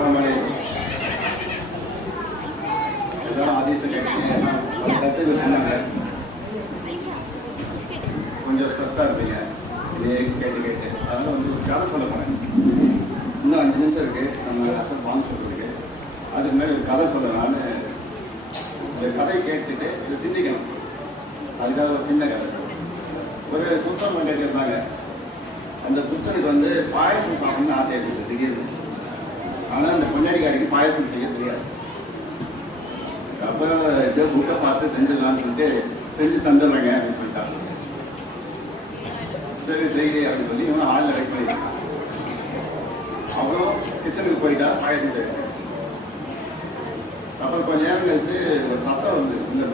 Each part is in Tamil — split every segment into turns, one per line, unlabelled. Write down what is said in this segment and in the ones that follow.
சோழமலை இதெல்லாம் ஆதிசம் கேட்டீங்க? அது கற்றுக்கு சொன்னாங்க. கொஞ்சம் ஸ்ட்ரெஸ்ஸாக இருப்பீங்க. இதே கேட்டு கேட்டு. அதனால வந்து ஒரு கதை சொல்ல போனேன். இன்னும் அஞ்சு நிமிஷம் இருக்குது நம்ம அசல் வாங்க சொல்றதுக்கு அதுக்கு முன்னாடி ஒரு கதை சொல்லலாம்னு இந்த கதையை கேட்டுட்டு இதை சிந்திக்கணும். அதுக்காக ஒரு சின்ன கதை. ஒரு புத்தகம் பண்ணிட்டு இருந்தாங்க. அந்த புத்தனுக்கு வந்து பாயசம் சாப்பிடணும்னு ஆசை இருந்தது. திடீர்னு. ஆனால் அந்த பொன்னாடிக்காரிக்கு பாயசம் செய்ய தெரியாது. அப்போ ஏதோ புக்கை பார்த்து செஞ்சிடலாம்னு சொல்லிட்டு செஞ்சு தந்துடுறேங்க அப்படின்னு சொல்லிட்டாங்க. சரி சரி அப்படின்னு சொல்லி இவன் ஆளில் வெயிட் பண்ணிட்டான் அப்புறம் கிச்சனுக்கு போயிட்டா பாயசம் செய்ய அப்புறம் கொஞ்ச நேரம் கழிச்சு ஒரு சத்தம் வந்து உள்ள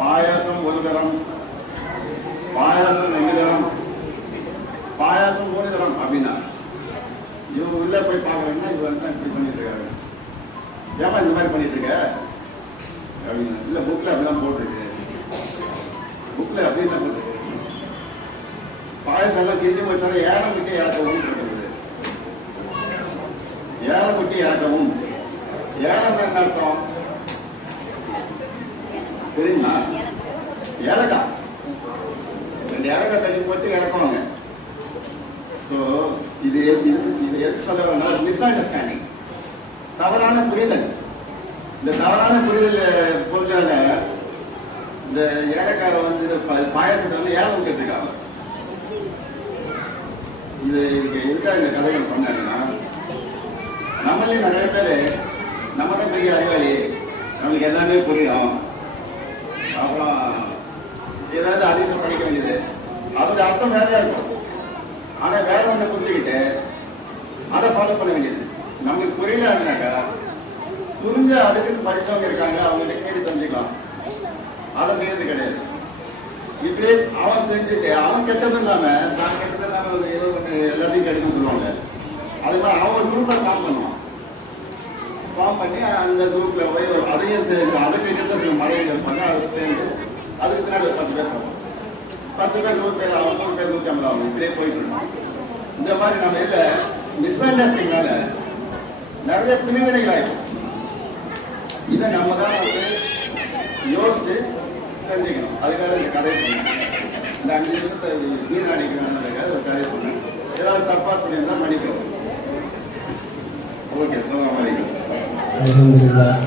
பாயாசம் ஒரு தரம் பாயாசம் ரெண்டு தரம் பாயாசம் மூணு தரம் அப்படின்னா உள்ள போய் பார்க்கறேன்னா இவர் வந்து இப்படி பண்ணிட்டு இருக்காரு ஏமா இந்த மாதிரி பண்ணிட்டு இருக்க அப்படின்னு. இல்ல புக்ல அப்படிதான் போட்டிருக்கு. புக்ல அப்படி என்ன போட்டிருக்கு. பாயசம் எல்லாம் கிண்டி வச்சாலும் ஏழை முட்டி ஏற்றவும் இருக்குது ஏழை முட்டி ஏற்றவும் ஏலம் என்ன அர்த்தம்? தெரியுமா? ஏலக்காய். ரெண்டு ஏலக்காய் தள்ளி போட்டு இறக்குவாங்க ஸோ இது இது இது எது சொல்ல வேணாலும் மிஸ் அண்டர்ஸ்டாண்டிங் தவறான புரிதல். இந்த தவறான புரிதல் பொருளால இந்த ஏழைக்கார வந்து பாயசத்தை பாயாசத்தை வந்து ஏழை விட்டுருக்காங்க இது இங்க எதுக்காக இந்த கதைகள் சொன்னாங்கன்னா நம்மளே நிறைய பேர் நம்ம தான் பெரிய அறிவாளி நம்மளுக்கு எல்லாமே புரியும். அப்புறம் ஏதாவது அதிசயம் படிக்க வேண்டியது. அதோட அர்த்தம் வேறையா இருக்கும். ஆனா வேற ஒண்ணு புரிஞ்சுக்கிட்டு அதை ஃபாலோ பண்ண வேண்டியது. நமக்கு புரியல அப்படின்னாக்கா புரிஞ்ச அதுக்குன்னு படிச்சவங்க இருக்காங்க அவங்கள்ட்ட கேட்டு தெரிஞ்சுக்கலாம். அதை செய்யறது கிடையாது. இப்படியே அவன் செஞ்சுட்டு அவன் கெட்டதும் இல்லாம நான் கெட்டது இல்லாம ஒரு ஏதோ ஒண்ணு எல்லாத்தையும் கெடுக்க சொல்லுவாங்க. அது மாதிரி அவன் ஒரு குரூப்பை ஃபார்ம் பண்ணுவான். ஃபார்ம் பண்ணி அந்த குரூப்ல போய் அதையும் சேர்ந்து அதுக்கு கிட்ட சில மலைகள் இருப்பாங்க அதை சேர்ந்து அதுக்கு பின்னாடி பத்து பேர் போவோம் பத்து பேர் நூறு பேர் ஆகும் நூறு பேர் நூற்றி ஐம்பது ஆகும் இப்படியே போயிட்டு இருக்கோம் இந்த மாதிரி நம்ம இல்ல மிஸ் அண்டர்ஸ்டாண்டிங்னால நிறைய பிரிவினைகள் ஆயிடும் இதை நம்ம தான் வந்து யோசிச்சு செஞ்சுக்கணும் அதுக்காக இந்த கதையை சொன்னேன். இந்த அஞ்சு நிமிஷத்தை வீணடிக்க வேணுன்றதுக்காக ஒரு கதையை சொன்னேன். ஏதாவது தப்பா சொல்லியிருந்தா மன்னிக்கணும். ஓகே சோகம் மாதிரி
அல்ஹம்துலில்லாஹ்.